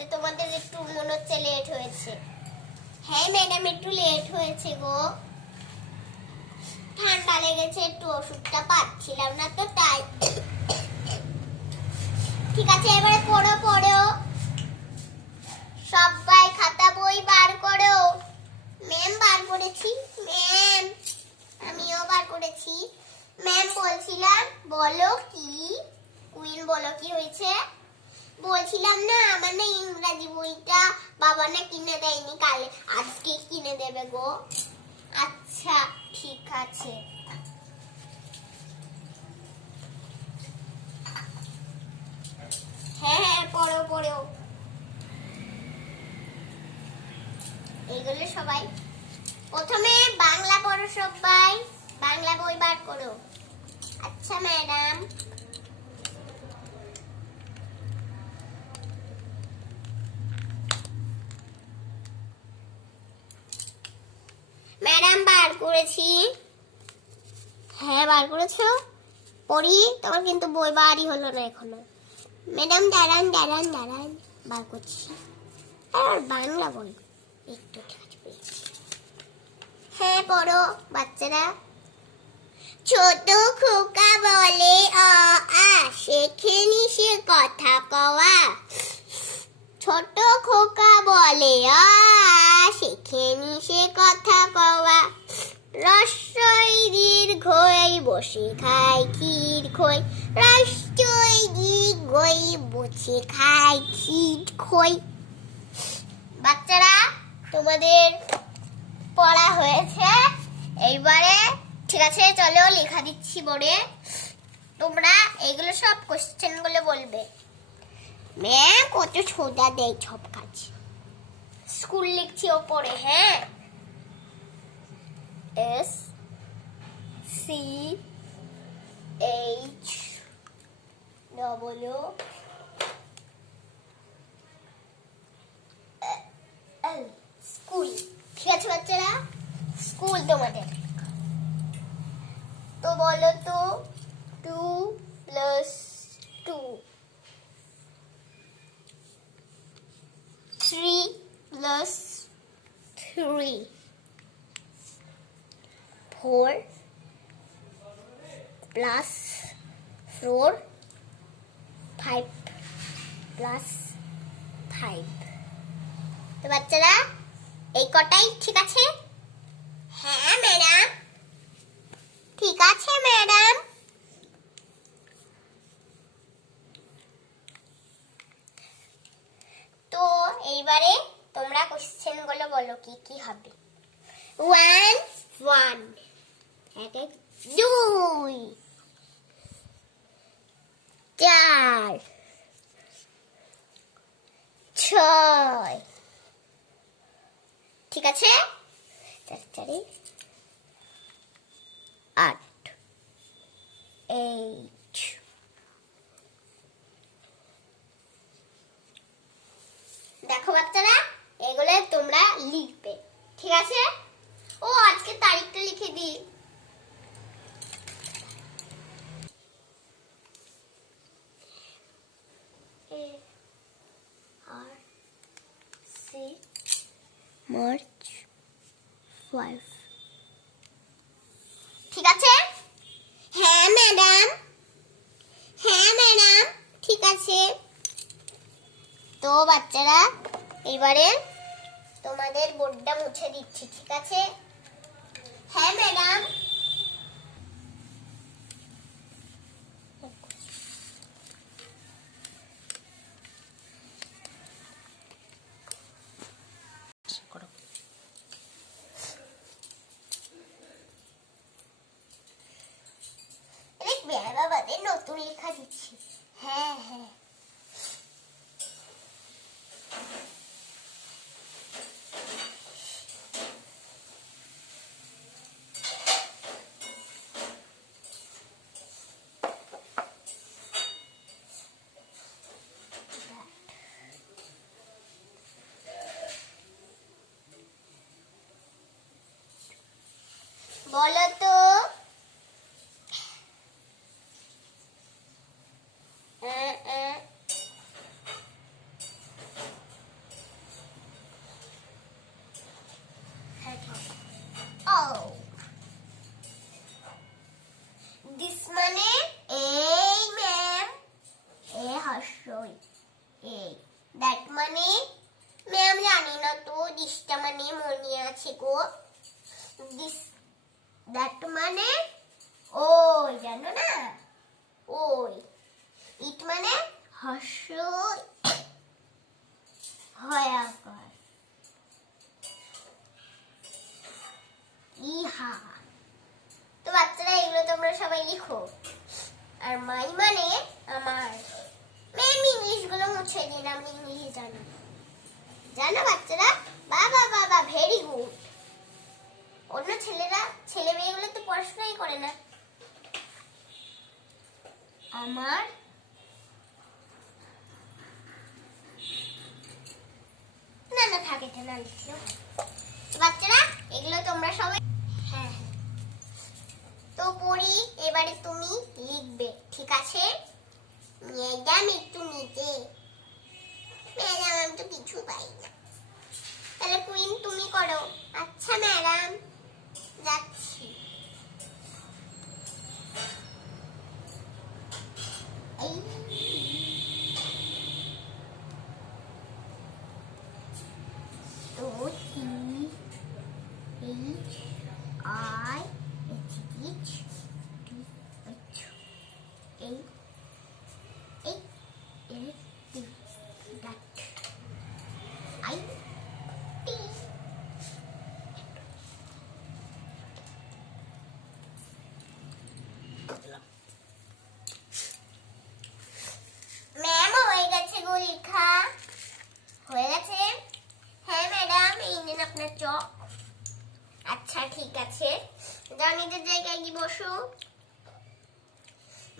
আসতে তোমাদের একটু মনে হচ্ছে লেট হয়েছে। হ্যাঁ ম্যাডাম, একটু লেট হয়েছে গো, ঠান্ডা লেগেছে, একটু ওষুধটা পাচ্ছিলাম না তো তাই। ঠিক আছে, এবারে পড়ো পড়ো, সবাই খাতা বই বার করো। ম্যাম বার করেছি, ম্যাম আমিও বার করেছি। ম্যাম বলছিলাম বলো কি, কুইন বলো কি হয়েছে? বলছিলাম না আমার না ইংরেজি বইটা বাবা না কিনে দেয়নি, কালে আজকে কিনে দেবে গো। আচ্ছা ঠিক আছে। হ্যাঁ হ্যাঁ পড়ো পড়ো, এইগুলো সবাই প্রথমে বাংলা পড়ো, সবাই বাংলা বই বার করো। আচ্ছা ম্যাডাম। ম্যাডাম বার করেছি। হ্যাঁ বার করেছো, পড়ি। তোমার কিন্তু বই বারই হলো না এখনো। ম্যাডাম দাঁড়ান দাঁড়ান দাঁড়ান, বার করছি। আর বাংলা বই একটু ঠিক আছে পেয়েছি। হ্যাঁ পড়ো বাচ্চারা। ছোট খোকা বলে অ আ, শেখেনি সে কথা কওয়া। ছোট খোকা বলে অ আ, শেখেনি সে কথা কওয়া। রস্বই দীর্ঘই বসে খায় ক্ষীর খই। রস্বই দীর্ঘই বসে খায় ক্ষীর খই। বাচ্চারা তোমাদের পড়া হয়েছে, এইবারে ঠিক আছে চলো লেখা দিচ্ছি বোর্ডে। তোমরা এইগুলো সব কোশ্চেন গুলো বলবে। ম্যাম কত সোজা দেয় সব কাজ। স্কুল লিখছি ওপরে। হ্যাঁ, S C H W L, school. ঠিক আছে বাচ্চারা, স্কুল তোমাদের। তো বলো তো 2 + 2, 3 + 3, 4 + 4, 5 + 5। তো বাচ্চারা এই কটাই ঠিক আছে? হ্যাঁ ম্যাডাম ঠিক আছে ম্যাডাম। তো এইবারে তোমরা কোশ্চেন গুলো বলো কি কি হবে। 1 1, 2 4 6, ঠিক আছে, 4 4 8, 8। দেখো বাচ্চারা এগুলো তোমরা লিখবে, ঠিক আছে? ও আজকে তারিখটা লিখে দিই। March 5, ঠিক আছে? হ্যাঁ ম্যাডাম, হ্যাঁ ম্যাডাম ঠিক আছে। তো বাচ্চারা এবারে তোমাদের বোর্ডটা মুছে দিচ্ছি, ঠিক আছে? হ্যাঁ ম্যাডাম। বাবাদের নতুন লেখা দিচ্ছি। হ্যাঁ হ্যাঁ বলো তো দ্যাট মানে ওই, জানো না, ওই। ইট মানে হর্ষই হয়াকার, ইহা। তো বাচ্চারা এগুলো তোমরা সবাই লিখো। আর মাই মানে আমার। ম্যাম ইংলিশ গুলো মুছে দিন, আমি ইংলিশ জানি। জানো বাচ্চারা? বাবা বাবা, ভেরি গুড। অন্য ছেলে মেয়েগুলো তো পড়াশোনাই করে না। আমার না না থাকে না লিখলো। বাচ্চারা এগুলো তোমরা সবাই, হ্যাঁ হ্যাঁ। তো পড়ি, এবারে তুমি লিখবে, ঠিক আছে? ম্যাডাম একটু নিচে, ম্যাডাম আমি তো কিছু পাই না। তাহলে কুইন তুমি করো। আচ্ছা ম্যাডাম, যাচ্ছি। এই তো ম্যাম হয়ে গেছে গো লেখা, হয়ে গেছে? হ্যাঁ ম্যাডাম, এই নিন আপনার চক। আচ্ছা ঠিক আছে, যাও নিজের জায়গায় গিয়ে বসো।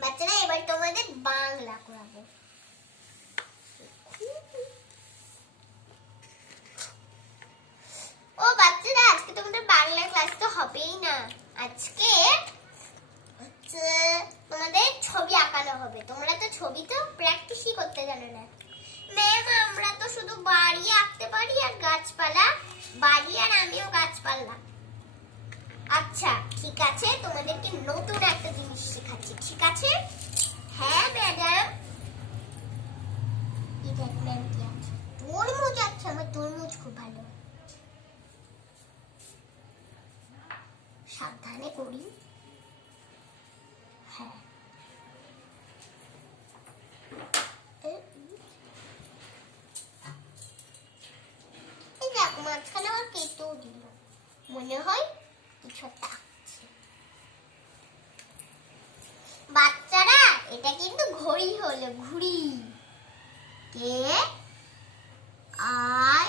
বাচ্চারা এবার তোমাদের বাংলা করাবো। ও বাচ্চারা, আজকে তোমাদের বাংলা ক্লাস তো হবেই না। আজকে তোমাদের ছবি আঁকানো হবে। তোমরা তো ছবি তো প্র্যাকটিসই করতে জানো না। ম্যাম আমরা তো শুধু বাড়ি আঁকতে পারি আর গাছপালা, বাড়ি আর আমিও গাছপালা। আচ্ছা ঠিক আছে, তোমাদেরকে নতুন একটা জিনিস শেখাচ্ছি, ঠিক আছে? হ্যাঁ ম্যাডাম। তরমুজ, আচ্ছা আমার তরমুজ খুব ভালো। সাবধানে করি। হ্যাঁ মাঝখানে আমার কেটেও দিল, মনে হয় কিছু একটা আছে। বাচ্চারা এটা কিন্তু ঘড়ি হলো, ঘুড়ি। কে আই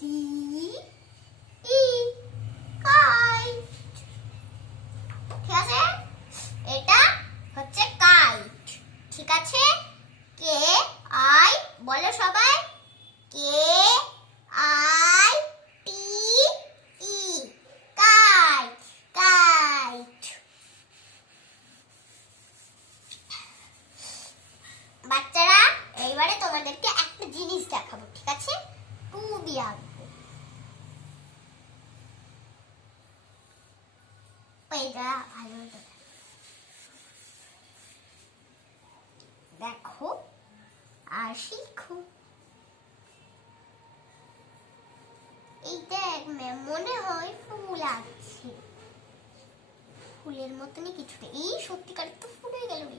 টি ই, কাইট। ঠিক আছে, এটা হচ্ছে কাইট, ঠিক আছে? কে আই বলো সবাই, K I T E, kite, kite. বাচ্চারা এইবারে তোমাদেরকে একটা জিনিস দেখাবো, ঠিক আছে? টু দিয়ে আঁকবো। এইটা ভালো দেখো আর শিখো। এই দেখ ম্যাম, মনে হয় ফুল আছে, ফুলের মতনই কিছুটা। এই সত্যিকারের তো ফুল হয়ে গেল রে।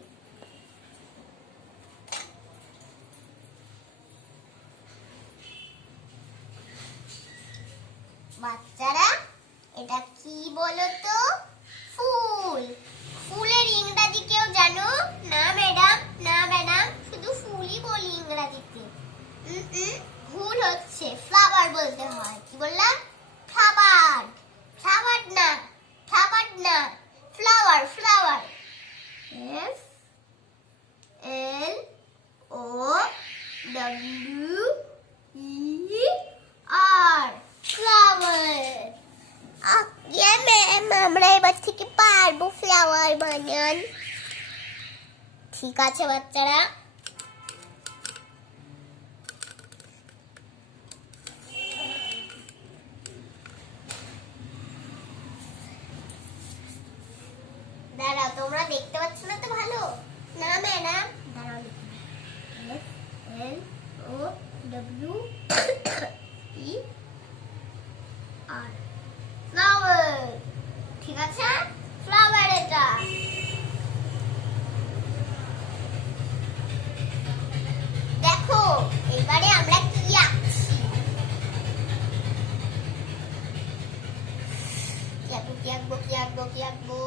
বাচ্চারা এটা কি বলো তো? ফুল। ফুলের ইংরেজি কেউ জানো? না ম্যাডাম, না ম্যাডাম, শুধু ফুলই বলি ইংরেজিতে। ভুল হচ্ছে, ফ্লাওয়ার বলতে হয়। কি বললাম? ফ্লাওয়ার। ফ্লাওয়ার না, ফ্লাওয়ার না, flower, flower. F L O W E R, flower. আমরা এবার থেকে পারবো ফ্লাওয়ার বানান। ঠিক আছে বাচ্চারা, দাঁড়াও, তোমরা দেখতে পাচ্ছ না তো ভালো? না ম্যাডাম, দাঁড়াও, F L O W E R, flower. ঠিক আছে। আচ্ছা ফ্লাওয়ার এটা। দেখো এবারে আমরা কি আঁকছি। কি আঁকবো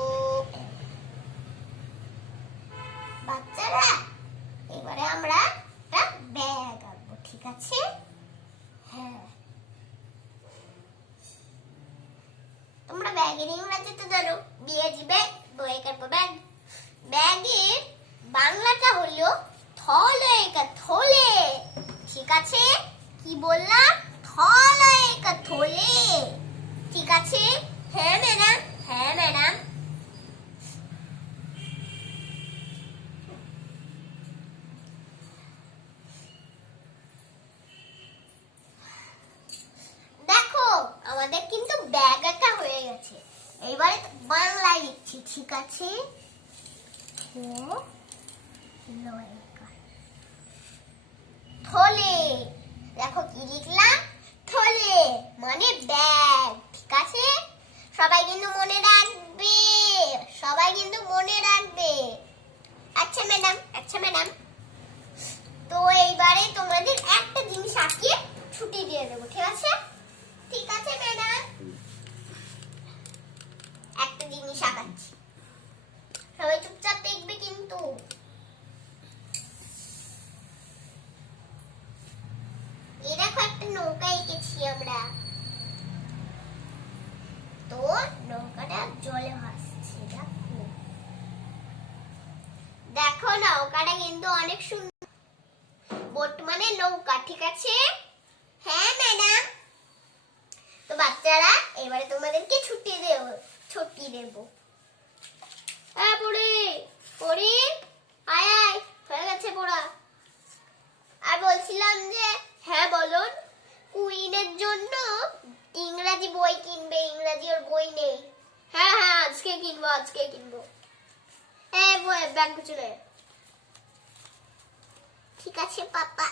বাচ্চারা? এবারে আমরা একটা ব্যাগ আঁকবো, ঠিক আছে? হ্যাঁ, তোমরা ব্যাগের ইংরেজিতে জানো, বিএজি ব্যাগ, বই কাটবো ব্যাগ। ব্যাগের বাংলাটা হলো থলে থলে, ঠিক আছে? কি বললাম? থলে থলে, ঠিক আছে? হ্যাঁ ম্যাডাম, হ্যাঁ ম্যাডাম। দেখো আমাদের কিন্তু ব্যাগ আঁকা হয়ে গেছে। এবারে বাংলায় লিখছি, ঠিক আছে? থলে, দেখো কি লিখলাম? থলে মানে ব্যাগ, ঠিক আছে? সবাই কিন্তু মনে রাখবে, সবাই কিন্তু মনে রাখবে। আচ্ছা ম্যাডাম, আচ্ছা ম্যাডাম। তো এইবারে তোমাদের একটা জিনিস আঁকিয়ে ছুটি দিয়ে দেবো, ঠিক আছে? ঠিক আছে ম্যাডাম। একটা জিনিস আঁকাচ্ছি, সবাই চুপচাপ দেখবে কিন্তু। এই দেখো একটা নৌকা এঁকেছি আমরা। তো নৌকাটা জলে ভাসছে, দেখো। দেখো নৌকাটা কিন্তু অনেক সুন্দর। বোট মানে নৌকা, ঠিক আছে? হ্যাঁ ম্যাডাম। তো বাচ্চারা এবারে তোমাদেরকে ছুটি দেব। হ্যাঁ পড়ি পড়ি, আয় আয়, হয়ে গেছে পড়া। আর বলছিলাম যে হ্যাঁ বলুন, কুইনের জন্য ইংরেজি বই কিনবে, ইংরেজি ওর বই নেই। হ্যাঁ হ্যাঁ আজকে কিনবো। হ্যাঁ ব্যাগ গুছলে। ঠিক আছে পাপা।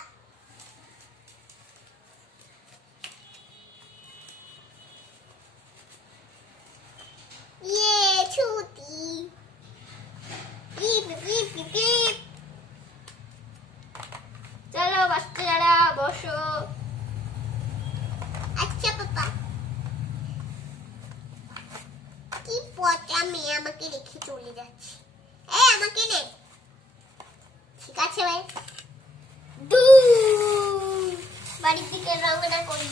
ছুটি। চলো বাচ্চারা বসো। আচ্ছা পাপা। কি পচা মেয়ে আমাকে রেখে চলে যাচ্ছে। আমাকে নে, ঠিক আছে ভাই। বাড়ির দিকে রওনা করি।